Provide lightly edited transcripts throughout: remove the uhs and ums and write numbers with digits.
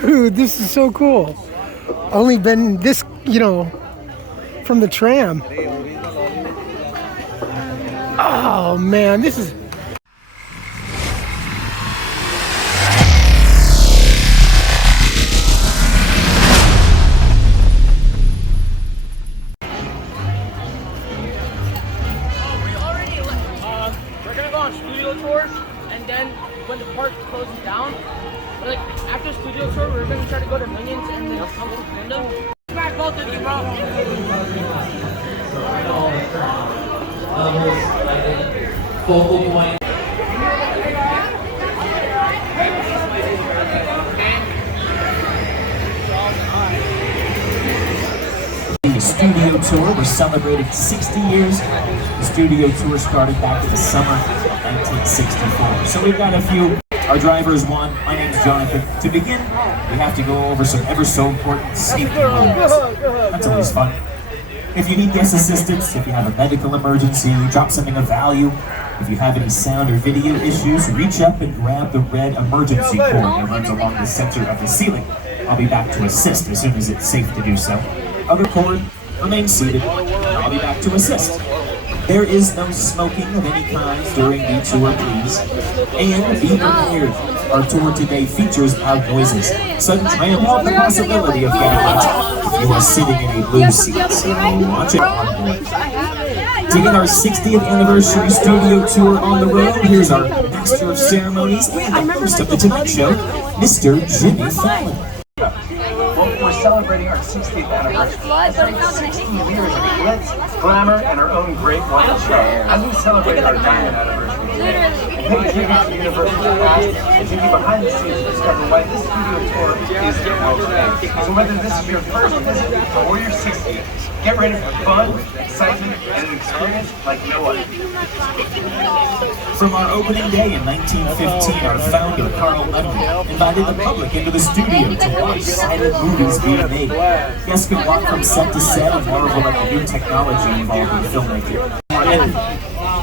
Dude, this is so cool. Only been this, from the tram. Oh man, this is. We're gonna go on studio tours, and then when the park closes down, like after studio tour, we're gonna try to go to Minions and then come to Kingdom. Smash both of you, bro. Focal point. The studio tour, we're celebrating 60 years. The studio tour started back in the summer of 1964. So we've got a few. Our driver is Juan. My name's Jonathan. To begin, we have to go over some ever so important safety rules. That's always fun. If you need guest assistance, if you have a medical emergency, drop something of value, if you have any sound or video issues, reach up and grab the red emergency cord that runs along the center of the ceiling. I'll be back to assist as soon as it's safe to do so. Other cord, remain seated, and I'll be back to assist. There is no smoking of any kind during the tour, please. And be prepared. Our tour today features loud noises. Sudden tram out the possibility of getting hit if you are sitting in a blue seat. So watch it on board. To get our 60th anniversary studio tour on the road, here's our master of ceremonies and the host of the Tonight Show, Mr. Jimmy Fallon. We're celebrating our 60th anniversary. 60 years of glitz, glamour, and our own great white show. As we celebrate our diamond anniversary today, we pay tribute to Universal's past and take you behind the scenes to discover why this studio tour is the world's famous. So whether this is your first visit or your 60th, get ready for fun, excitement, and an experience like no other. From our opening day in 1915, our founder, Carl Ludwig, invited the public into the studio to watch silent movies being made. Guests could walk from set to set and marvel at the new technology involved in filmmaking.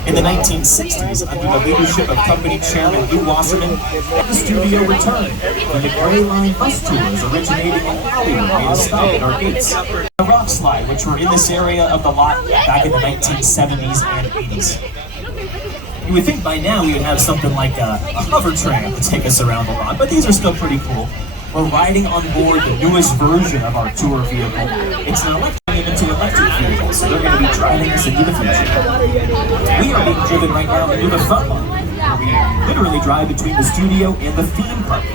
In the 1960s, under the leadership of company chairman Lou Wasserman, the studio returned when the Gray Line bus tours originating in Hollywood made a stop at our gates. The rock slide, which were in this area of the lot back in the 1970s and 80s. You would think by now we would have something like a hover tram to take us around the lot, but these are still pretty cool. We're riding on board the newest version of our tour vehicle. It's an electric vehicle, so they're going to be driving us into the future. We are being driven right now into the front line, where we literally drive between the studio and the theme park.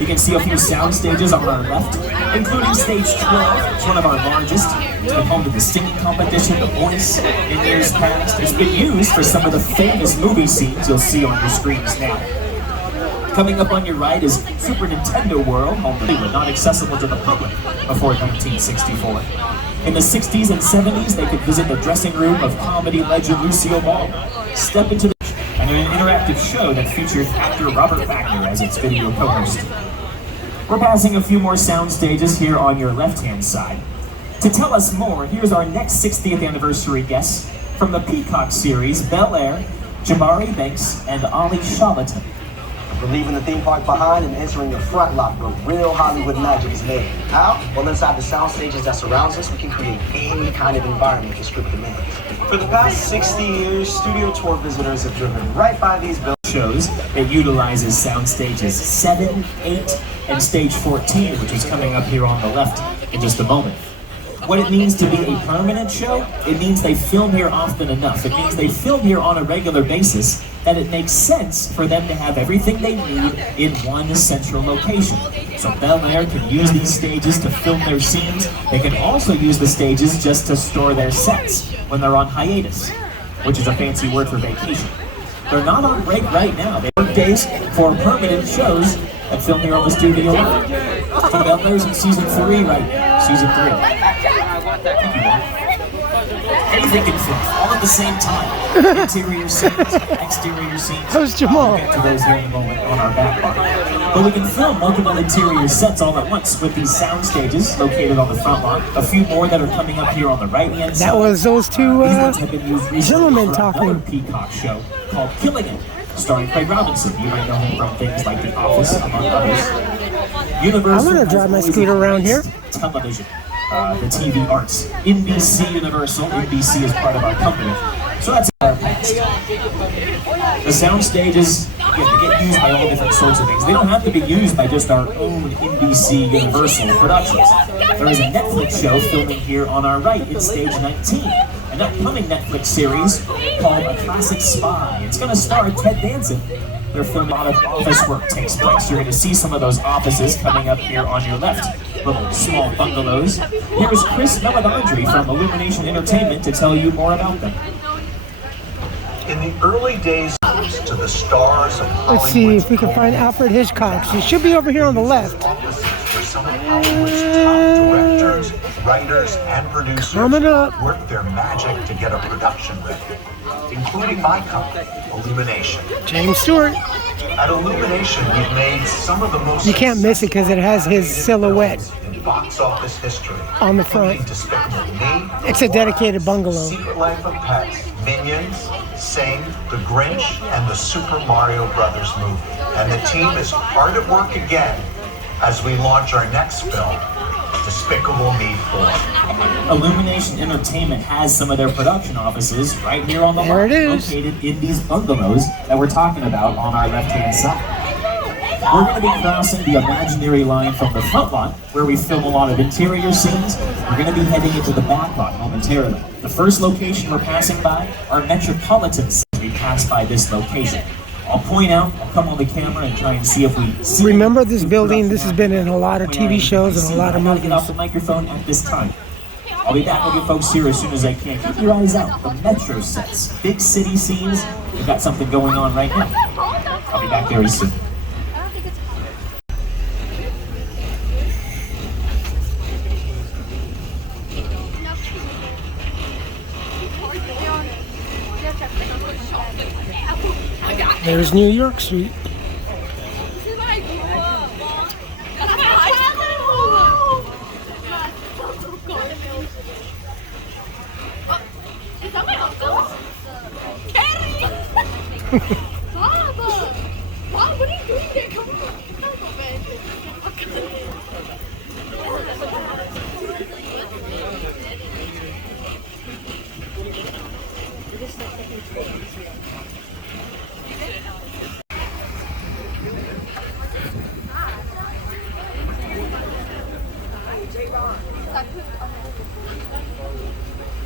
You can see a few sound stages on our left, including stage 12, it's one of our largest. It's been home to the singing competition, The Voice, in years past. It's been used for some of the famous movie scenes you'll see on your screens now. Coming up on your right is Super Nintendo World, home to Hollywood, not accessible to the public before 1964. In the 60s and 70s, they could visit the dressing room of comedy legend Lucille Ball, step into the and an interactive show that featured actor Robert Wagner as its video co-host. We're passing a few more sound stages here on your left-hand side. To tell us more, here's our next 60th anniversary guests from the Peacock series, Bel Air, Jabari Banks, and Ollie Charlatan. We're leaving the theme park behind and entering the front lot where real Hollywood magic is made. How? Well, inside the sound stages that surrounds us, we can create any kind of environment the script demands. For the past 60 years, studio tour visitors have driven right by these buildings. Shows it utilizes sound stages 7, 8, and stage 14, which is coming up here on the left in just a moment. What it means to be a permanent show, it means they film here often enough. It means they film here on a regular basis, that it makes sense for them to have everything they need in one central location. So Bel Air can use these stages to film their scenes. They can also use the stages just to store their sets when they're on hiatus, which is a fancy word for vacation. They're not on break right now. They work days for permanent shows that film here on the studio line. So Bel Air's in season 3 right now. Season 3. Anything can film, all at the same time. Interior scenes, exterior scenes. How's Jamal? We'll get to those here in a moment on our back bar. But we can film multiple interior sets all at once with these sound stages located on the front lawn. A few more that are coming up here on the right-hand side. That was those two These ones have been used recently gentlemen for talking. another Peacock show called Killing It, starring Craig Robinson. You might know him from things like The Office, among others. Universal I'm gonna has drive my always scooter around here. embraced television, the TV arts. NBC Universal, NBC is part of our company. So that's our past. The sound stages, again, they get used by all different sorts of things. They don't have to be used by just our own NBC Universal productions. There is a Netflix show filming here on our right. It's stage 19. An upcoming Netflix series called A Classic Spy. It's going to star Ted Danson. They're filming a lot of office work takes place. You're going to see some of those offices coming up here on your left. Little small bungalows. Here's Chris Meladandri from Illumination Entertainment to tell you more about them. In the early days, to the stars of Hollywood. Let's see if we can find Alfred Hitchcock. She should be over here on the left. Offices where some of Hollywood's top directors, writers, and producers Coming up. work their magic to get a production ready, including my company, Illumination. James Stewart. At Illumination, we've made some of the most You can't miss it because it has his silhouette in box office history. on the front. Including Despicable Me, It's a dedicated bungalow. Secret Life of Pets, Minions, Sing, The Grinch, and the Super Mario Brothers movie. And the team is hard at work again as we launch our next film, Despicable Me 4. Illumination Entertainment has some of their production offices right here on the There lot, it is. located in these bungalows that we're talking about on our left-hand side. We're going to be crossing the imaginary line from the front lot, where we film a lot of interior scenes. We're going to be heading into the back lot momentarily. The first location we're passing by are Metropolitan Cities. We pass by this location. I'll point out, I'll come on the camera and try and see if we see. Remember this building? This has been in a lot of TV shows and a lot of I'm gonna get off movies. the microphone at this time. I'll be back with you folks here as soon as I can. Keep your eyes out. The metro sets, big city scenes. We've got something going on right now. I'll be back very soon. There's New York Street. What are you doing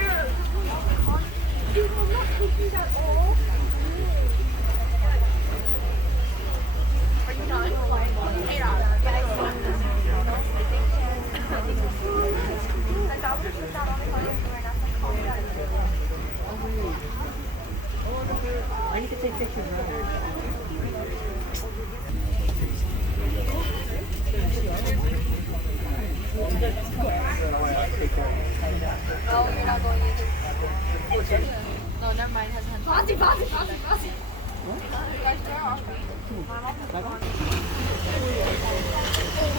there? Come on. No, never mind. Bossy.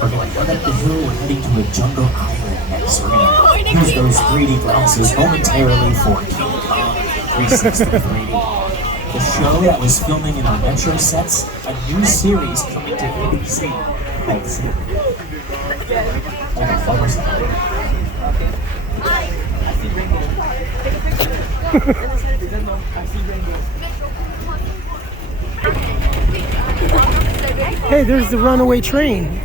We're going to up the hill. We're heading to a jungle island next. We're going to use those 3D glasses momentarily for King Kong 360 3D. The show that was filming in our metro sets, a new series coming to NBC. Thanks. Hey, there's the runaway train.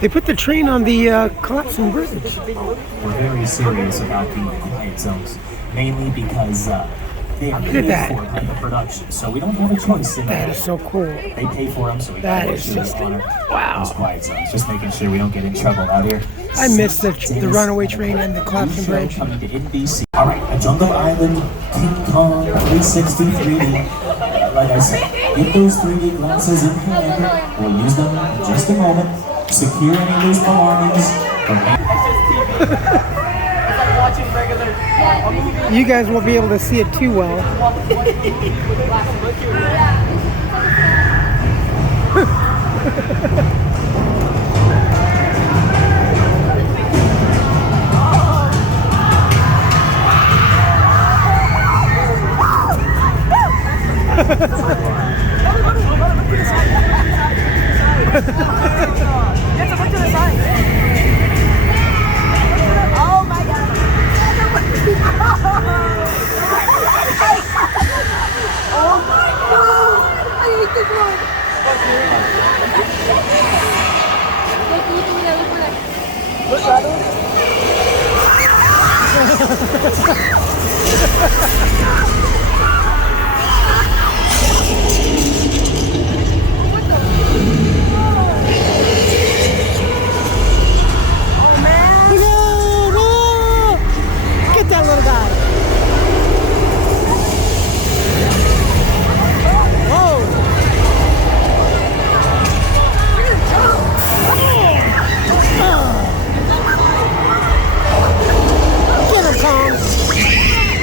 They put the train on the collapsing bridge. We're very serious about the quiet zones, mainly because they are paid for by the production, so we don't have a choice in That that. is so cool. They pay for them, so we That can is make sure just we honor wow. those quiet zones. Just making sure we don't get in trouble out here. I missed the runaway train and the collapsing New show bridge. coming to NBC. All right, a jungle island, King Kong 360 3D. Like I said, get those 3D glasses in hand. We'll use them in just a moment. Secure any loose belongings. You guys won't be able to see it too well. to look to the side. Oh my god. Oh my god. I hate this one. Look at it. That little guy. Whoa. Get him, Tom.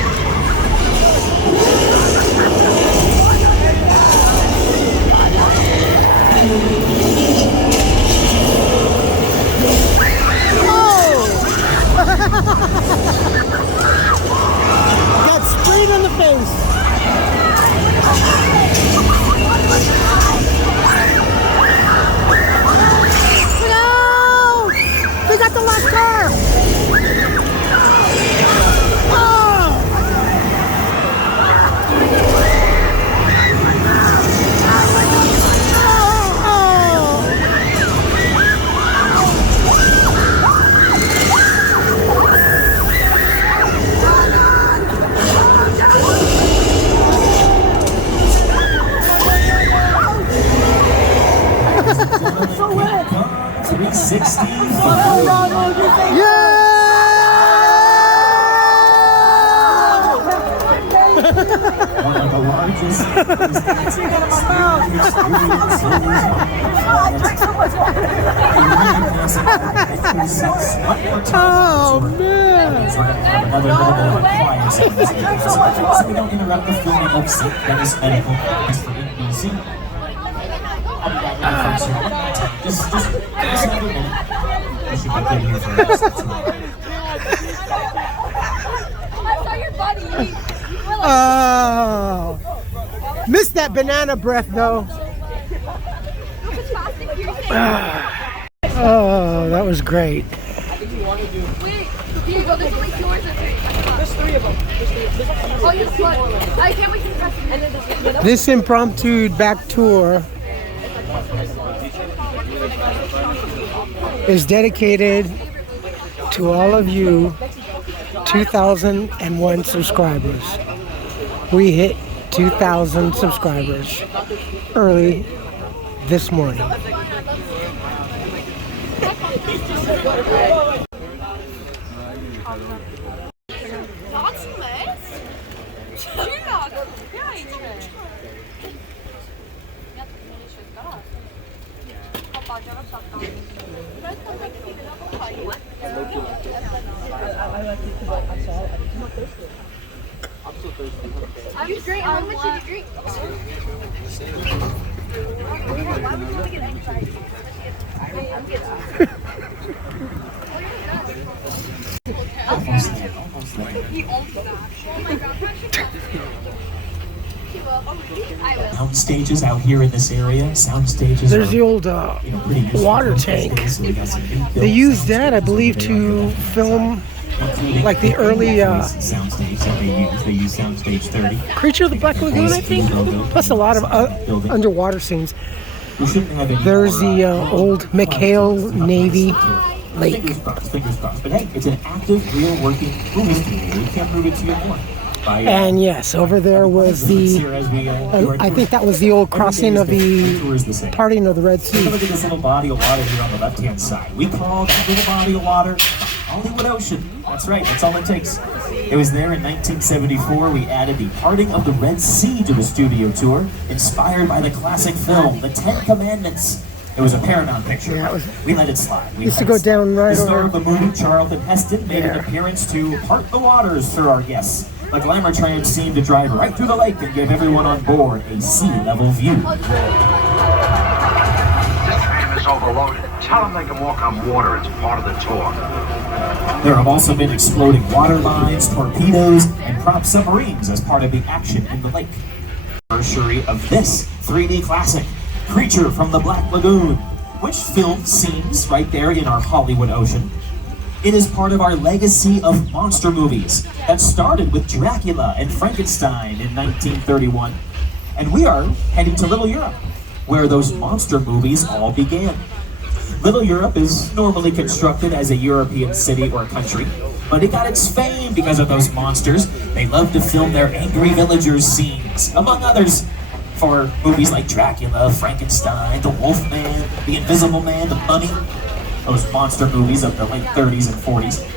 Got sprayed in the face. No! They got the last car. Oh! So wet. 360. Yeah! One of the largest. Oh man! So we don't interrupt the filming of St. Dennis Medical Campus for NBC. Just another minute. I should be getting here for the next 2 minutes. I saw your buddy. You were like, Oh! Missed that banana breath though. Oh, that was great. wait, Diego, there's only 2 or 3. There's 3 of them. Oh, you what? I can't wait to press it. This impromptu back tour is dedicated to all of you 2001 subscribers. We hit 2,000 subscribers early this morning. I'm straight. How much did you drink? Sound stages out here in this area. Sound stages. There's the are, old pretty useful water these tank. days, so we got some new They builds, used sound that, I stages believe, over to there. film Including like the early soundstage that they use soundstage 30. Creature of the Black Lagoon, I think. Plus a lot of underwater scenes. We shouldn't have any There's more, the old McHale Navy lake. Fingers crossed, fingers crossed. But hey, it's an active, real working movie studio. We can't prove it to you more. And yes, over there was the, I think that was the old crossing of the parting of the Red Sea. Look at this little body of water here on the left-hand side. We call that little body of water the Hollywood Ocean. That's right, that's all it takes. It was there in 1974 we added the parting of the Red Sea to the studio tour, inspired by the classic film, The Ten Commandments. It was a Paramount picture. Yeah, We let it slide. We used to let go it slide. down right The star over. of the movie, Charlton Heston, made an Yeah. appearance to part the waters for our guests. The glamour train seemed to drive right through the lake and give everyone on board a sea-level view. This tram is overloaded. Tell them they can walk on water. It's part of the tour. There have also been exploding water lines, torpedoes, and prop submarines as part of the action in the lake. Anniversary of this 3D classic, Creature from the Black Lagoon. which filmed scenes right there in our Hollywood ocean. It is part of our legacy of monster movies that started with Dracula and Frankenstein in 1931. And we are heading to Little Europe, where those monster movies all began. Little Europe is normally constructed as a European city or country, but it got its fame because of those monsters. They love to film their angry villagers scenes, among others, for movies like Dracula, Frankenstein, the Wolfman, the Invisible Man, the Mummy, those monster movies of the late 30s and 40s.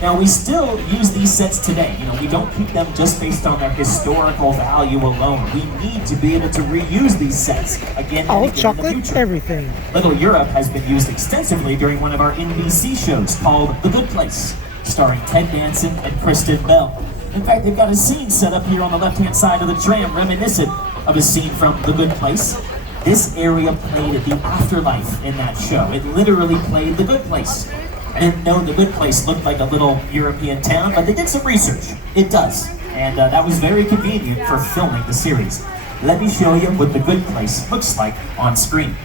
Now, we still use these sets today. You know, we don't keep them just based on their historical value alone. We need to be able to reuse these sets again and All again chocolate, in the future. everything. Little Europe has been used extensively during one of our NBC shows called The Good Place, starring Ted Danson and Kristen Bell. In fact, they've got a scene set up here on the left-hand side of the tram reminiscent of a scene from The Good Place. This area played at the afterlife in that show. It literally played The Good Place. I didn't know The Good Place looked like a little European town, but they did some research. It does. And that was very convenient for filming the series. Let me show you what The Good Place looks like on screen.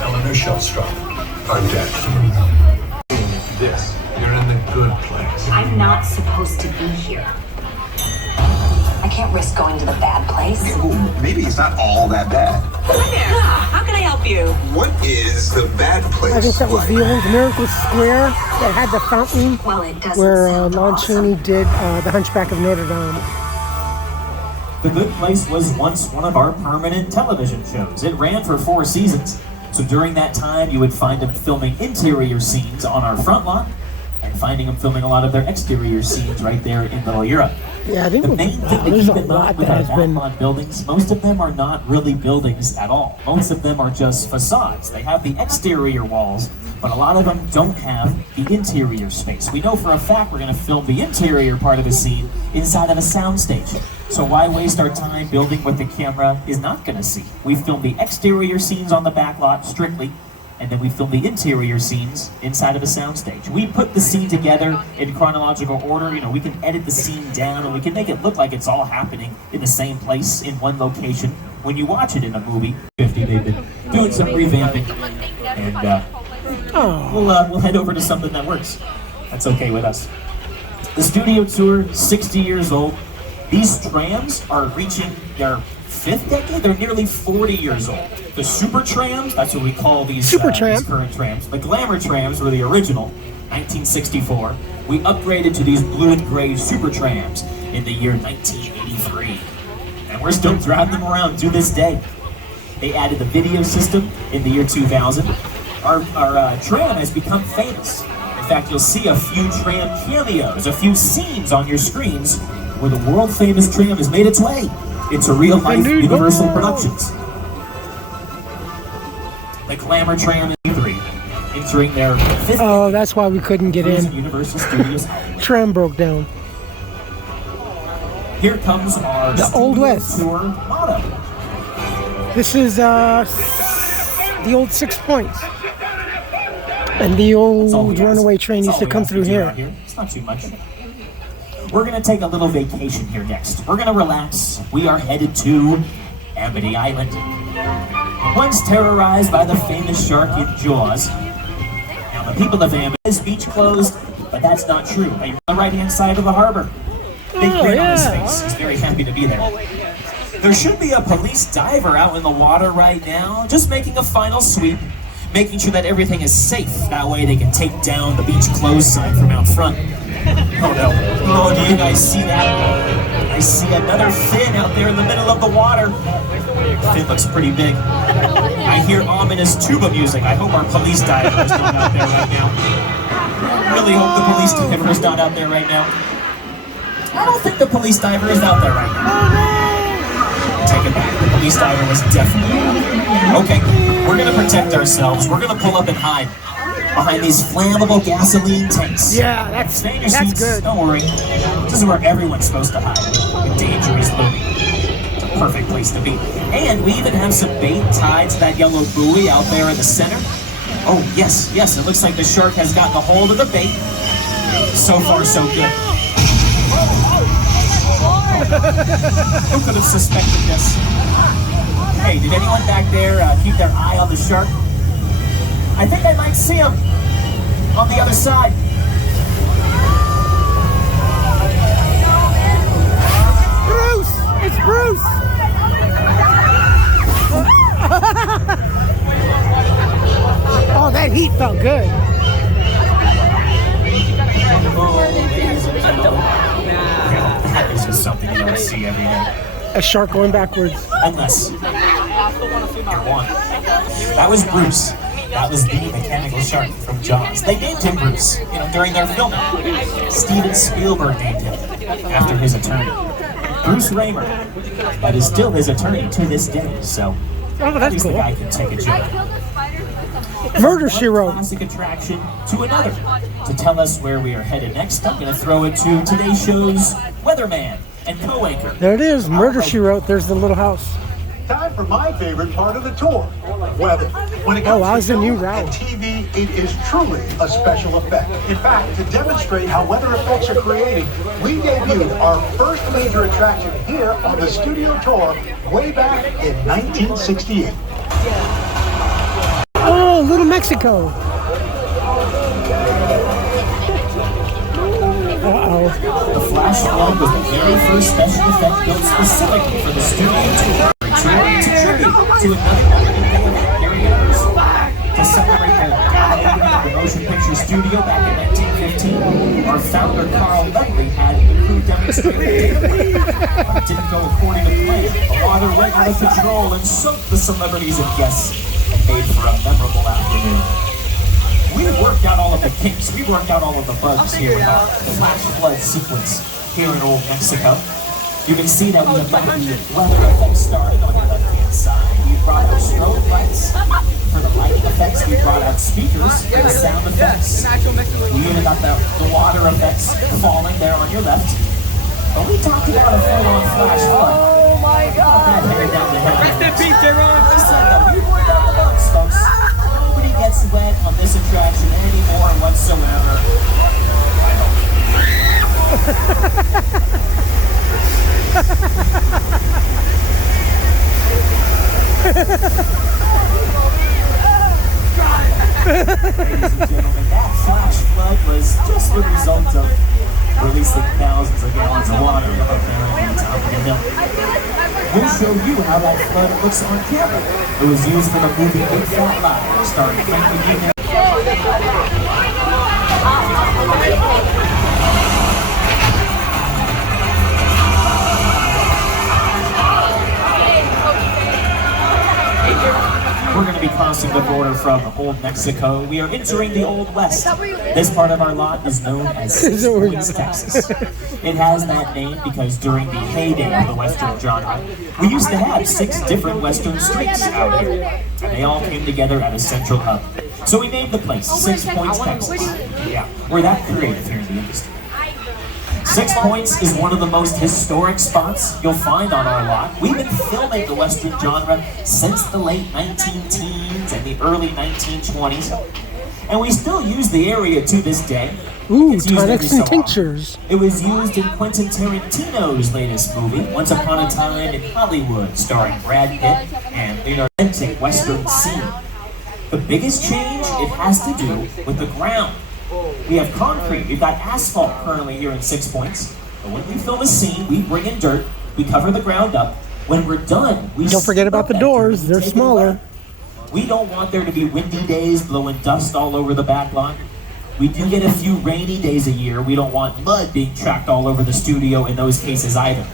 Eleanor Shellstrop, on deck. This, you're in the good place. I'm not supposed to be here. I can't risk going to the bad place. Well, maybe it's not all that bad. Hi there. How can I help you? What is the bad place? I think that was the old Miracle Square that had the fountain Well, it doesn't where sound Lon awesome. Chaney did The Hunchback of Notre Dame. The Good Place was once one of our permanent television shows. It ran for 4 seasons. So during that time, you would find them filming interior scenes on our front lot and finding them filming a lot of their exterior scenes right there in Little Europe. Yeah, I think The main thing to there's keep a in lot mind with that our has been. backlot buildings, most of them are not really buildings at all. Most of them are just facades. They have the exterior walls, but a lot of them don't have the interior space. We know for a fact we're going to film the interior part of a scene inside of a soundstage. So why waste our time building what the camera is not going to see? We film the exterior scenes on the backlot strictly, and then we film the interior scenes inside of a soundstage. We put the scene together in chronological order. You know, we can edit the scene down and we can make it look like it's all happening in the same place in one location. When you watch it in a movie, they've been doing some revamping, and we'll head over to something that works. That's okay with us. The studio tour, 60 years old. These trams are reaching their 5th decade. They're nearly 40 years old. The super trams, that's what we call these, Super these tram. current trams. The glamour trams were the original, 1964. We upgraded to these blue and gray super trams in the year 1983. And we're still driving them around to this day. They added the video system in the year 2000. Our tram has become famous. In fact, you'll see a few tram cameos, a few scenes on your screens where the world-famous tram has made its way into real-life Universal Productions. The Glamour Tram in 3, entering their 5th Oh, that's why we couldn't get cruise at in. Universal Studios Hollywood. Tram broke down. Here comes our The Old studio West. tour motto. This is the old 6 Points. And the That's all old we ask. runaway train That's used to all we come ask through you to do here. out here. It's not too much. We're going to take a little vacation here next. We're going to relax. We are headed to Amity Island. Once terrorized by the famous shark in Jaws. Now, the people of Amity, this beach closed, but that's not true. You're on the right-hand side of the harbor. Big grin on his face. He's very happy to be there. There should be a police diver out in the water right now, just making a final sweep, making sure that everything is safe. That way they can take down the beach closed sign from out front. Oh no. Oh, do you guys see that? I see another fin out there in the middle of the water. The fin looks pretty big. I hear ominous tuba music. I hope our police diver is not out there right now. I really hope the police diver is not out there right now. I don't think the police diver is out there right now. Take it back. The police diver was definitely out there. Okay, we're gonna protect ourselves. We're gonna pull up and hide behind these flammable gasoline tanks. Yeah, that's Seats, good. Don't worry. This is where everyone's supposed to hide with dangerous loading. It's a perfect place to be. And we even have some bait tied to that yellow buoy out there in the center. Oh, yes, it looks like the shark has gotten a hold of the bait. So far, so good. Who could have suspected this? Hey, did anyone back there keep their eye on the shark? I think I might see him on the other side. Bruce! It's Bruce! Oh, that heat felt good. That is just something you don't see every day. A shark going backwards. Unless you're one. That was Bruce. That was the mechanical shark from Jaws. They named him Bruce, during their filming. Steven Spielberg named him after his attorney, Bruce Raymer. That is still his attorney to this day. So at least the guy can take a joke. Murder, She Wrote. Classic attraction to another. To tell us where we are headed next, I'm going to throw it to today's show's weatherman and co-anchor. There it is, Murder, She Wrote. There's the little house. Time for my favorite part of the tour, weather. When it comes wow, it's to a new film route. and TV, it is truly a special effect. In fact, to demonstrate how weather effects are created, we debuted our first major attraction here on the studio tour way back in 1968. Oh, Little Mexico. Uh-oh. The flash flood was the very first special effect built specifically for the studio tour to tribute to another American day event here in Universal. To celebrate the opening of the motion picture studio back in 1915, our founder Carl Ludley had the crew demonstrate it didn't go according to plan. The water went out of control and soaked the celebrities and guests and made for a memorable afternoon. We worked out all of the kinks, we worked out all of the bugs here in our flash flood sequence here in Old Mexico. You can see that we have got the weather effects starting on the left-hand side. We brought out strobe lights for the lighting effects. We brought out speakers for the sound effects. We even got the water effects falling there on your left. But we talked about a full-on flash flood. Oh my God! Rest in peace, everyone. We worked out the bugs, folks. Nobody gets wet on this attraction anymore whatsoever. Ladies and gentlemen, that flash flood was just the result of releasing thousands of gallons of water up there on the top of the hill. We'll show you how that flood looks on camera. It was used for the movie Big Fat Lie, starring Frankie Muniz. We're going to be crossing the border from Old Mexico. We are entering the Old West. This part of our lot is known as Six Points, Texas. It has that name because during the heyday of the Western genre, we used to have 6 different Western streets out here. And they all came together at a central hub. So we named the place 6 Points, Texas. Yeah, we're that creative here in the industry. 6 Points is one of the most historic spots you'll find on our lot. We've been filming the Western genre since the late 19-teens and the early 1920s. And we still use the area to this day. Ooh, tonics and tinctures. It was used in Quentin Tarantino's latest movie, Once Upon a Time in Hollywood, starring Brad Pitt and the authentic Western scene. The biggest change, it has to do with the ground. We have concrete, we've got asphalt currently here in 6 Points. But when we film a scene, we bring in dirt, we cover the ground up. When we're done, we don't forget about the doors, they're smaller. We don't want there to be windy days blowing dust all over the back lot. We do get a few rainy days a year. We don't want mud being tracked all over the studio in those cases either.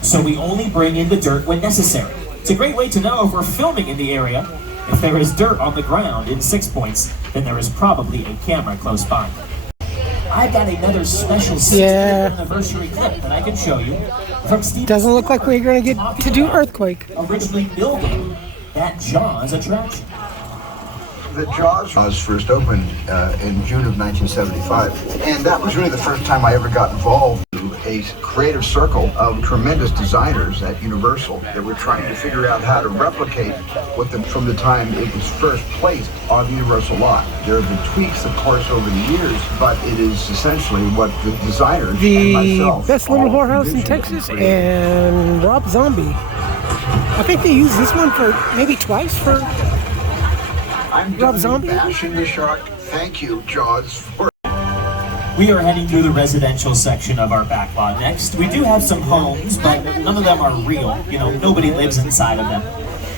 So we only bring in the dirt when necessary. It's a great way to know if we're filming in the area. If there is dirt on the ground in 6 Points, then there is probably a camera close by. I've got another special 60th anniversary clip that I can show you from Steve. Doesn't look like we're going to get to do Earthquake. Originally building that Jaws attraction. The Jaws was first opened in June of 1975, and that was really the first time I ever got involved in a creative circle of tremendous designers at Universal that were trying to figure out how to replicate from the time it was first placed on the Universal lot. There have been tweaks, of course, over the years, but it is essentially what the designers and myself best little whorehouse in Texas and Rob Zombie. I think they used this one for maybe twice for Rob Zombie. Bashing the shark. Thank you, Jaws, for. We are heading through the residential section of our backlot next. We do have some homes, but none of them are real. You know, nobody lives inside of them.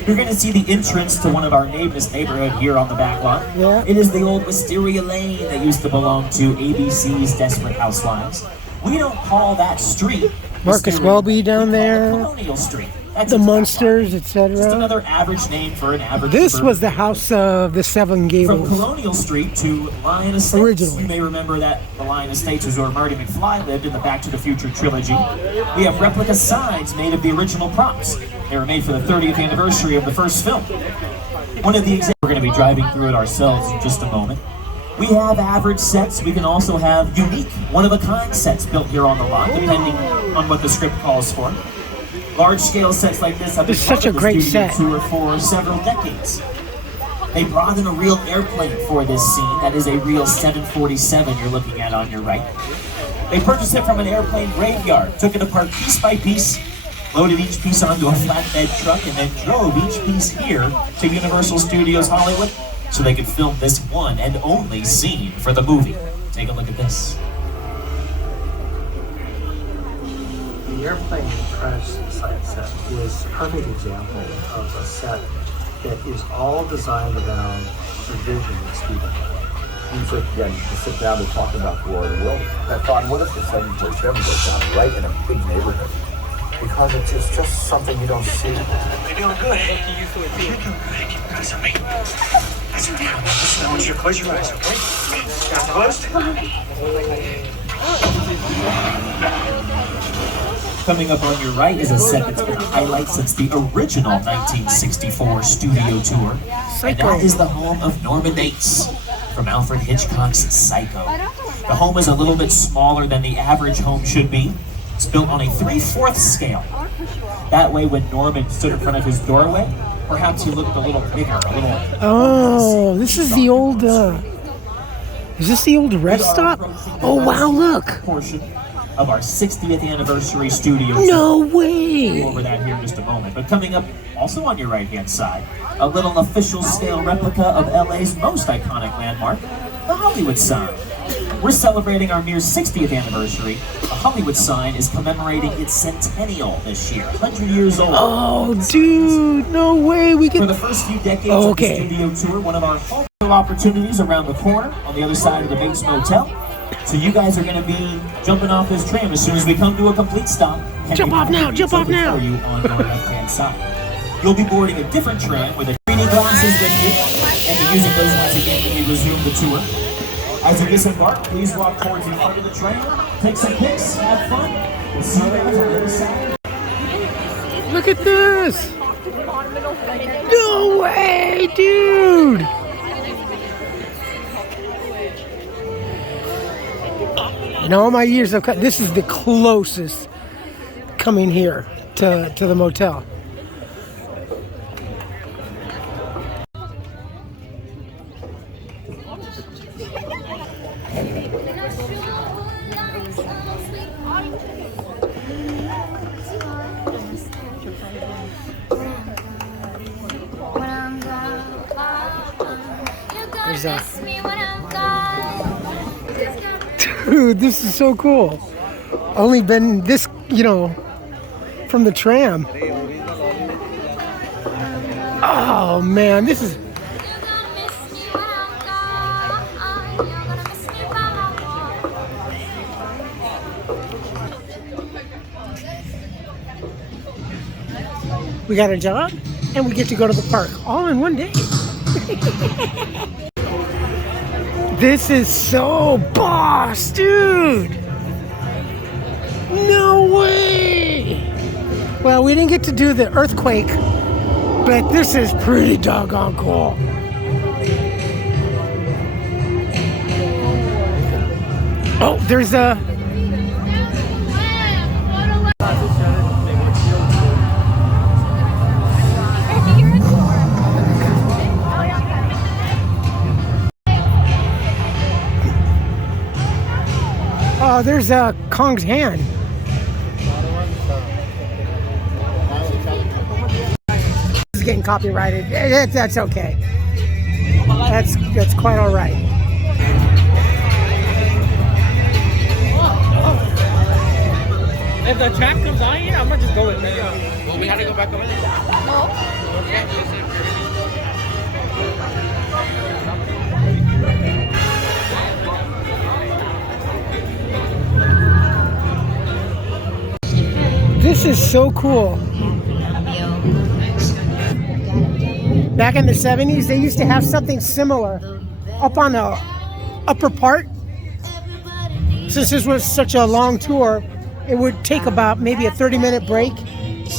You're going to see the entrance to one of our neighborhood here on the backlot. Yeah. It is the old Wisteria Lane that used to belong to ABC's Desperate Housewives. We don't call that street Marcus Wisteria. Welby down We call it there. Colonial Street. That's The its Munsters, Just etc. another average name for an average This suburban. was the house of the Seven From Gables. Colonial Street to Lion Estates. Originally. You may remember that the Lion Estates was where Marty McFly lived in the Back to the Future trilogy. We have replica signs made of the original props. They were made for the 30th anniversary of the first film. One of the examples, we're going to be driving through it ourselves in just a moment. We have average sets. We can also have unique, one-of-a-kind sets built here on the lot, depending on what the script calls for. Large-scale sets like this have been This is such part of a the great studio set. tour for several decades. They brought in a real airplane for this scene. That is a real 747 you're looking at on your right. They purchased it from an airplane graveyard, took it apart piece by piece, loaded each piece onto a flatbed truck, and then drove each piece here to Universal Studios Hollywood so they could film this one and only scene for the movie. Take a look at this. The airplane crash site set is a perfect example of a set that is all designed around the vision that Stephen had. And so again, to sit down to talk about Glory Will. I thought, what if the 747 goes down right in a big neighborhood? Because it's just something you don't see. You're doing good. You're doing good. Keep your eyes on me. Eyes are down. Listen, I want you to close your eyes, okay? Eyes closed. Coming up on your right is a set that's been a highlight since the original 1964 studio tour. And that is the home of Norman Bates from Alfred Hitchcock's Psycho. The home is a little bit smaller than the average home should be. It's built on a 3/4 scale. That way when Norman stood in front of his doorway, perhaps he looked a little bigger, a little... Oh, this is the old, is this the old rest stop? Oh, wow, look. Portion of our 60th anniversary studio. No We'll way. go over that here in just a moment. But coming up, also on your right-hand side, a little official scale replica of LA's most iconic landmark, the Hollywood sign. We're celebrating our near 60th anniversary. The Hollywood sign is commemorating its centennial this year, 100 years old. Oh, dude, no way. We For can. the first few decades Okay. of the studio tour, one of our home opportunities around the corner on the other side of the Bates Motel. So you guys are going to be jumping off this tram as soon as we come to a complete stop. Jump off now, jump off now. For you on your left-hand side. You'll be boarding a different tram with a 3D glasses with you, and be using those once again when we resume the tour. As you disembark, please walk towards the front of the train, take some pics, have fun. We'll see you guys on the other side. Look at this. No way, dude. In all my years of cut, this is the closest coming here to the motel. There's a... Dude, this is so cool. Only been this, you know, from the tram. Oh man, this is... We got a job and we get to go to the park all in one day. This is so boss, dude. No way. Well, we didn't get to do the earthquake, but this is pretty doggone cool. Oh, there's a... Oh, there's a Kong's hand. getting copyrighted. That's okay. That's quite all right. If the track comes on here, I'm gonna just go with it. Well, we had to go back over there. No. This is so cool. Back in the 70s, they used to have something similar up on the upper part. Since this was such a long tour, it would take about maybe a 30-minute break.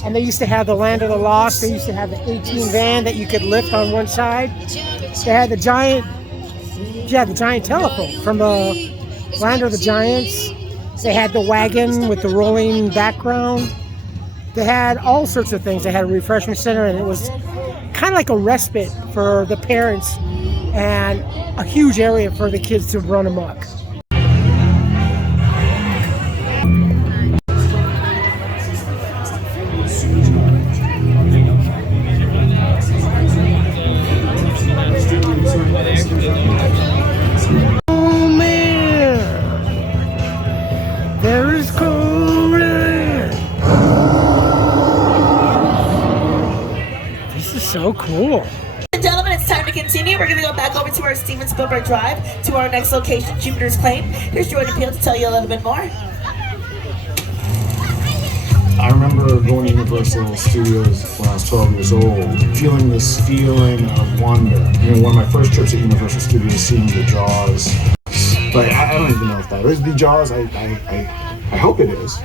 And they used to have the Land of the Lost. They used to have the 18 van that you could lift on one side. They had the giant telephone from the Land of the Giants. They had the wagon with the rolling background. They had all sorts of things. They had a refreshment center, and it was kind of like a respite for the parents and a huge area for the kids to run amok. Oh man, there is cold. This is so cool. Ladies and gentlemen, it's time to continue. We're going to go back over to our Steven Spielberg Drive to our next location, Jupiter's Claim. Here's Jordan Peele to tell you a little bit more. I remember going to Universal Studios when I was 12 years old, feeling this feeling of wonder. You know, one of my first trips at Universal Studios, seeing the Jaws. Like, I don't even know if that is the Jaws. I hope it is.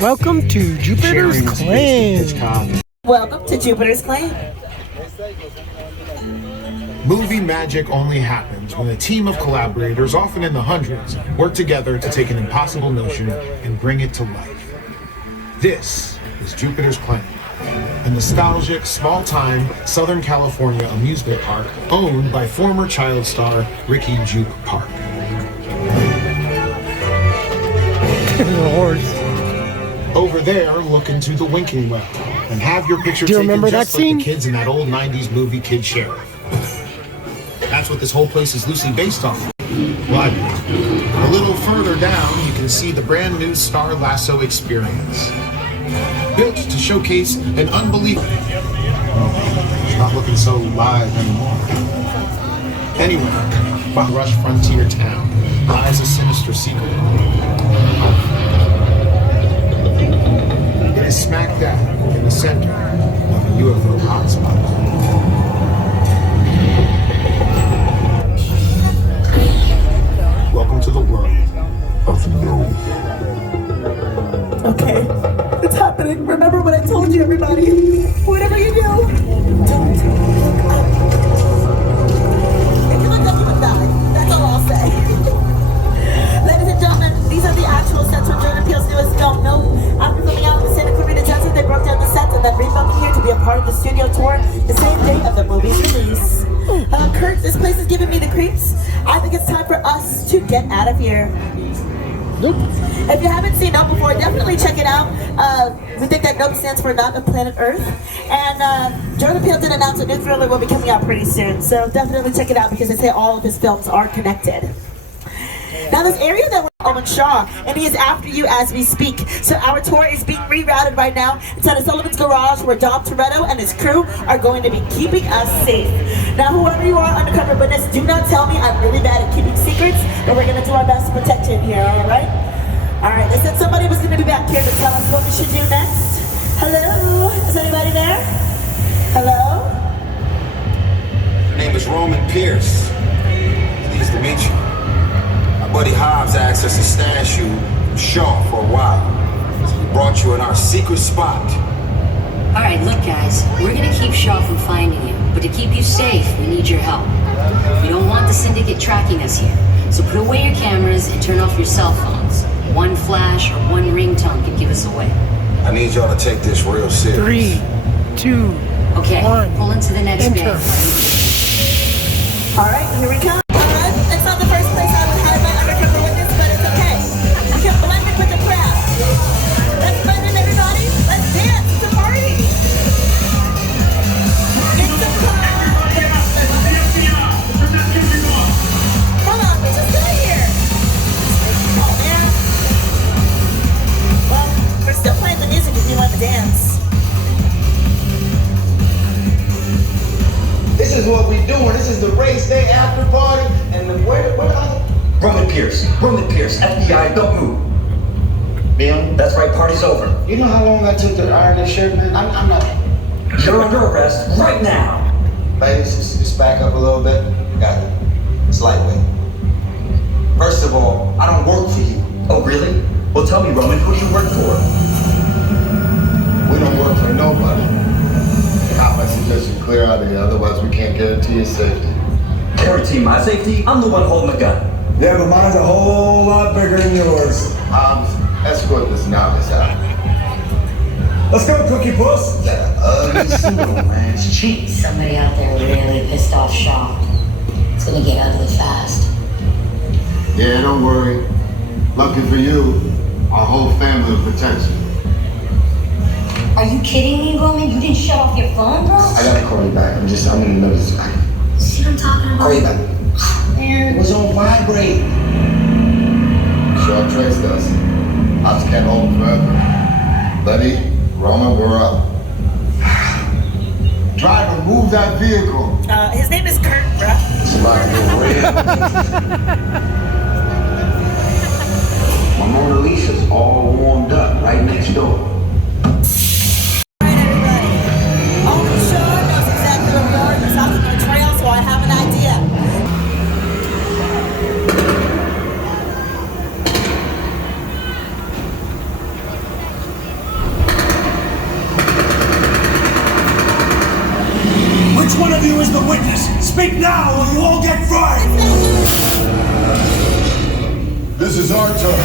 Welcome to Jupiter's Claim. Welcome to Jupiter's Claim. Movie magic only happens when a team of collaborators, often in the hundreds, work together to take an impossible notion and bring it to life. This is Jupiter's Claim, a nostalgic, small-time Southern California amusement park owned by former child star Ricky Juke Park. The horse. Over there, look into the winking well and have your picture taken just like the kids in that old 90s movie Kid Sheriff. That's what this whole place is loosely based on. But a little further down, you can see the brand new Star Lasso experience. Built to showcase an unbelievable... It's not looking so live anymore. Anyway, by Rush Frontier Town lies a sinister secret. It is smack dab in the center of a UFO hotspot. Welcome to the world of no. Okay, it's happening. Remember what I told you, everybody. Whatever you do, don't look up. If you look up, you would die. That's all I'll say. Ladies and gentlemen, these are the actual sets from Jordan Peele's newest film, No. After filming out in the Santa Clarita Desert, they broke down the sets and then rebuilt them here to be a part of the studio tour the same day of the movie's release. Kurt, this place is giving me the creeps. I think it's time for us to get out of here. Nope. If you haven't seen Nope before, definitely check it out. We think that Nope stands for Not of Planet Earth. And Jordan Peele did announce a new thriller will be coming out pretty soon. So definitely check it out because they say all of his films are connected. Now this area that we're Owen Shaw, and he is after you as we speak. So our tour is being rerouted right now inside of Sullivan's Garage, where Dom Toretto and his crew are going to be keeping us safe. Now whoever you are, undercover witness, do not tell me. I'm really bad at keeping secrets, but we're going to do our best to protect you in here, alright? Alright, they said somebody was going to be back here to tell us what we should do next. Hello? Is anybody there? Hello? Her name is Roman Pierce. Pleased to meet you. My buddy Hobbs asked us to stash you from Shaw for a while. So we brought you in our secret spot. All right, look, guys, we're gonna keep Shaw from finding you, but to keep you safe, we need your help. We don't want the syndicate tracking us here, so put away your cameras and turn off your cell phones. One flash or one ringtone can give us away. I need y'all to take this real serious. 3, 2, okay, 1. Pull into the next bay. All right, here we come. It's not the first place I would have my undercover witness, but it's okay. We can blend in with the crowd. Let's blend in, everybody. is what we doing. This is the race day after party. And where the other? Roman Pierce, FBI, don't move. Bill, that's right, party's over. You know how long I took to iron this shirt, man? I'm not. You're under arrest right now. Ladies, just back up a little bit. Got it. It's lightweight. First of all, I don't work for you. Oh, really? Well, tell me, Roman, who do you work for? We don't work for nobody. I suggest you clear out of here, otherwise we can't guarantee your safety. Guarantee my safety? I'm the one holding the gun. Yeah, but mine's a whole lot bigger than yours. Escort this novice out. Let's go, Cookie Puss. That ugly suit, man. It's cheap. Somebody out there really pissed off Shaw. It's gonna get ugly fast. Yeah, don't worry. Lucky for you, our whole family will protect you. Are you kidding me, Roman? You didn't shut off your phone, bro? I gotta call you back. I'm in the middle of this. See what I'm talking about? Call you back. Man. It was on vibrate. Shaw traced us. Ops can't hold him forever. Letty, Roman, we're up. Driver, move that vehicle. His name is Kurt, bruh. Somebody go red. My Mona Lisa's all warmed up right next door. Which one of you is the witness? Speak now or you all get fried! This is our turn.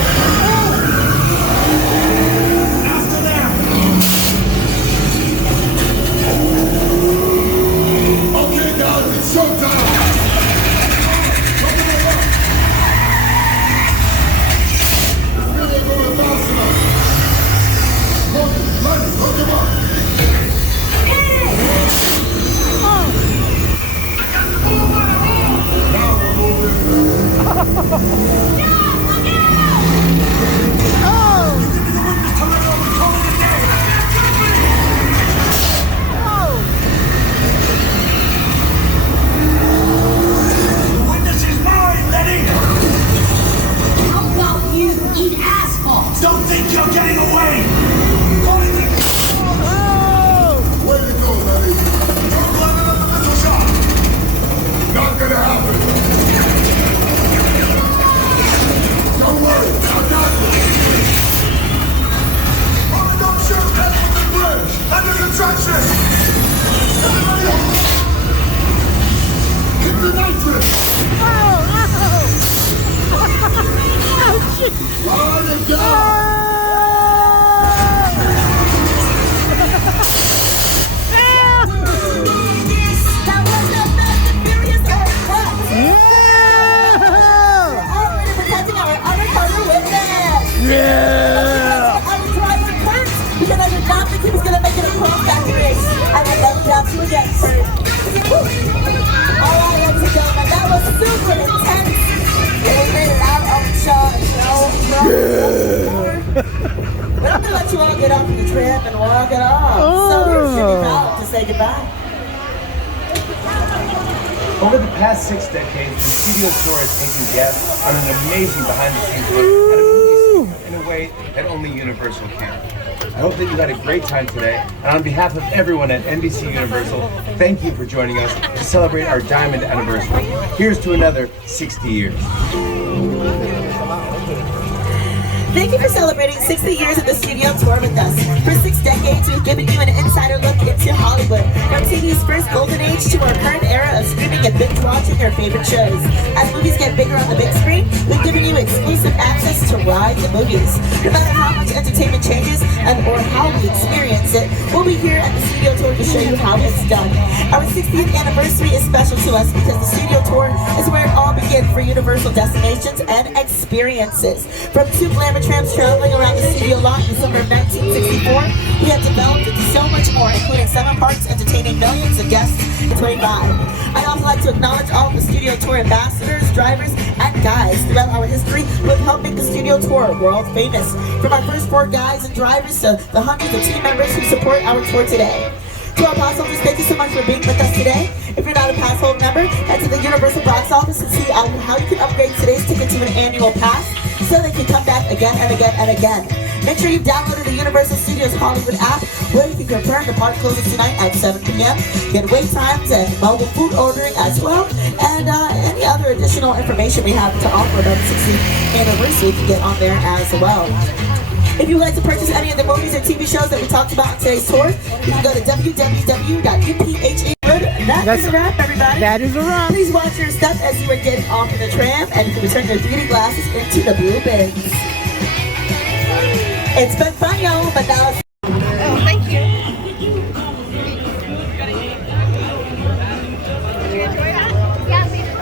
After them! Okay, guys, it's showtime! It's really going fast enough. Look, Lenny, hook him up. Don't think you're getting away! Way to go, Lenny. You're blind enough to missile shot! Not gonna happen. Don't worry, I got this. Roman, don't shoot! Head with the bridge! Under the trenches! Hit the nitrous! Oh, shit! Let it go! Yeah! I was driving Kurt because I did not think he was going to make it across that race. And I never down to again, Kurt. Alright, ladies and gentlemen, that was super intense. And we made it out of the shot. But I'm going to let you all get off the trip and walk it off. So here's Jimmy Fallon to say goodbye. Over the past 6 decades, the studio tour has taken guests on an amazing behind-the-scenes look at a movie in a way that only Universal can. I hope that you had a great time today, and on behalf of everyone at NBC Universal, thank you for joining us to celebrate our diamond anniversary. Here's to another 60 years. Thank you for celebrating 60 years of the studio tour with us. For 6 decades, we've given you an insider look into Hollywood, from TV's first golden age to our current era of streaming and binge-watching your favorite shows. As movies get bigger on the big screen, we've given you exclusive access to ride the movies. No matter how much entertainment changes and or how we experience it, we'll be here at the studio tour to show you how it's done. Our 60th anniversary is special to us because the studio tour is where it all began for Universal destinations and experiences. From 2 glamour tramps traveling around the studio lot in the summer of 1964, we have developed into so much more, including 7 parks entertaining millions of guests in 25. I'd also like to acknowledge all of the studio tour ambassadors, drivers, and guides throughout our history who have helped make the studio tour world famous. From our first 4 guides and drivers to the hundreds of team members who support our tour today. To our pass holders, thank you so much for being with us today. If you're not a pass hold member, head to the Universal box office and see how you can upgrade today's ticket to an annual pass so they can come back again and again and again. Make sure you downloaded the Universal Studios Hollywood app where you can confirm the park closes tonight at 7 p.m. Get wait times and mobile food ordering as well, and any other additional information we have to offer about the 60th anniversary you can get on there as well. If you would like to purchase any of the movies or TV shows that we talked about in today's tour, you can go to www.upha. That is a wrap, everybody. That is a wrap. Please watch your step as you are getting off of the tram, and you can return your beauty glasses into the blue bins. It's been fun, y'all, but now it's... Oh, thank you. Did you enjoy that? Yeah, me too.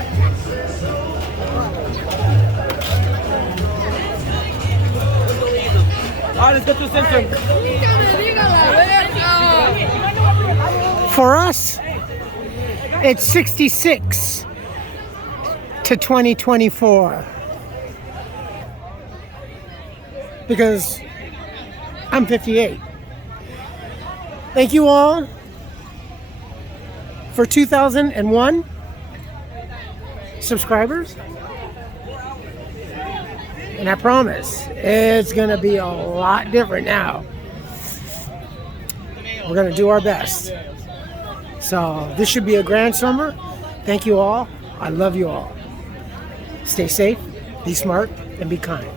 Alright, let's go to Simpson. For us, it's 66 to 2024. Because I'm 58. Thank you all for 2001 subscribers. And I promise it's going to be a lot different now. We're going to do our best. So this should be a grand summer. Thank you all. I love you all. Stay safe, be smart, and be kind.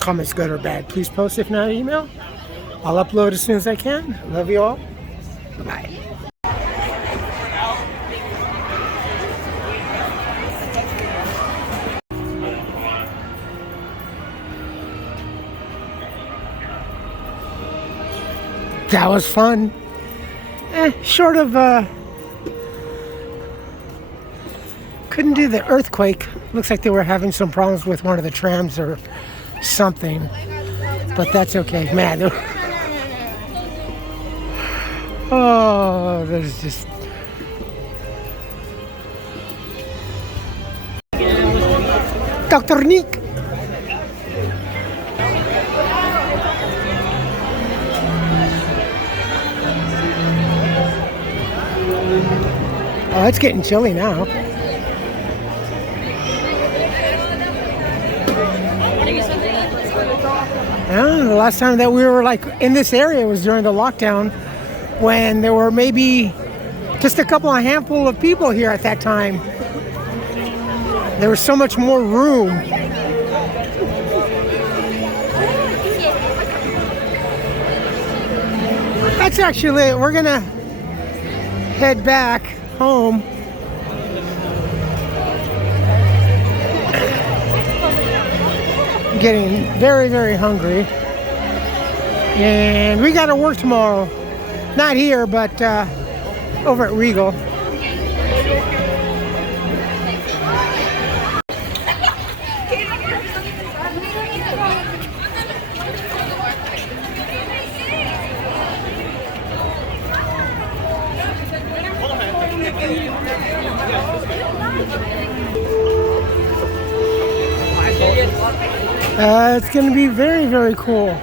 Comments good or bad, please post. If not, email. I'll upload as soon as I can. Love you all. Bye-bye. That was fun. Short of couldn't do the earthquake. Looks like they were having some problems with one of the trams or something, but that's okay. Man, oh, there's just Dr. Nick. Oh, it's getting chilly now. The last time that we were like in this area was during the lockdown, when there were maybe just a handful of people here at that time. There was so much more room. That's actually it. We're gonna head back home. Getting very, very hungry, and we got to work tomorrow. Not here, but over at Regal. It's going to be very, very cool.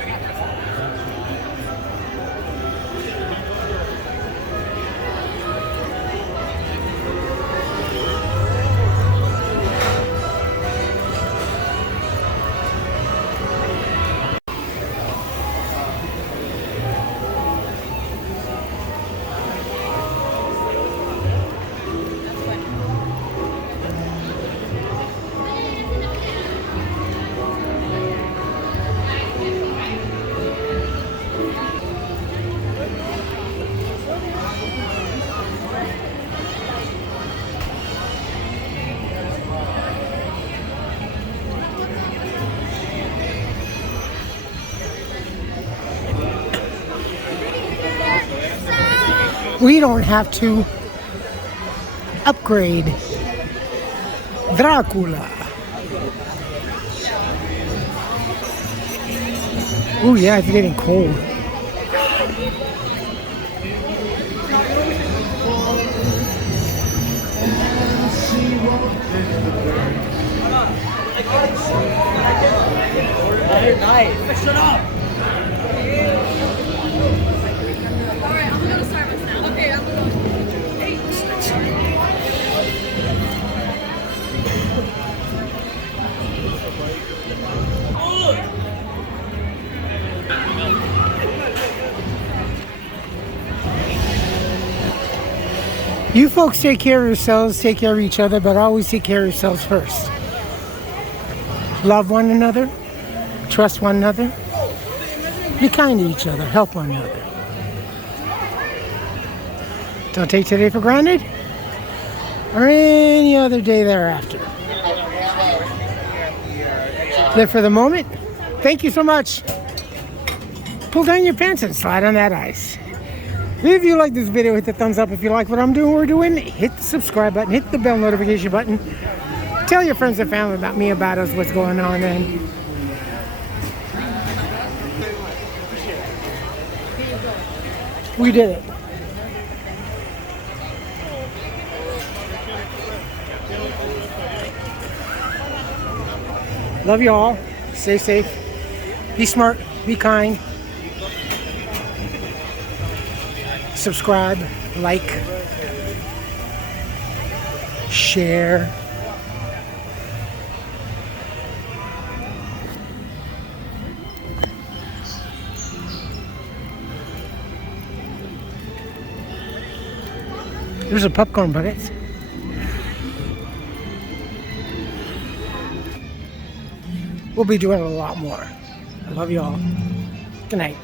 We don't have to upgrade Dracula. Oh yeah, it's getting cold. Nice. Shut up. Alright, I'm gonna go to Starbucks. You folks take care of yourselves, take care of each other, but always take care of yourselves first. Love one another, trust one another, be kind to each other, help one another. Don't take today for granted or any other day thereafter. Live for the moment. Thank you so much. Pull down your pants and slide on that ice. If you like this video, hit the thumbs up. If you like what I'm doing, we're doing, hit the subscribe button, hit the bell notification button. Tell your friends and family about me, about us, what's going on, and we did it. Love you all. Stay safe. Be smart. Be kind. Subscribe, like, share. There's a popcorn bucket. We'll be doing a lot more. I love you all. Good night.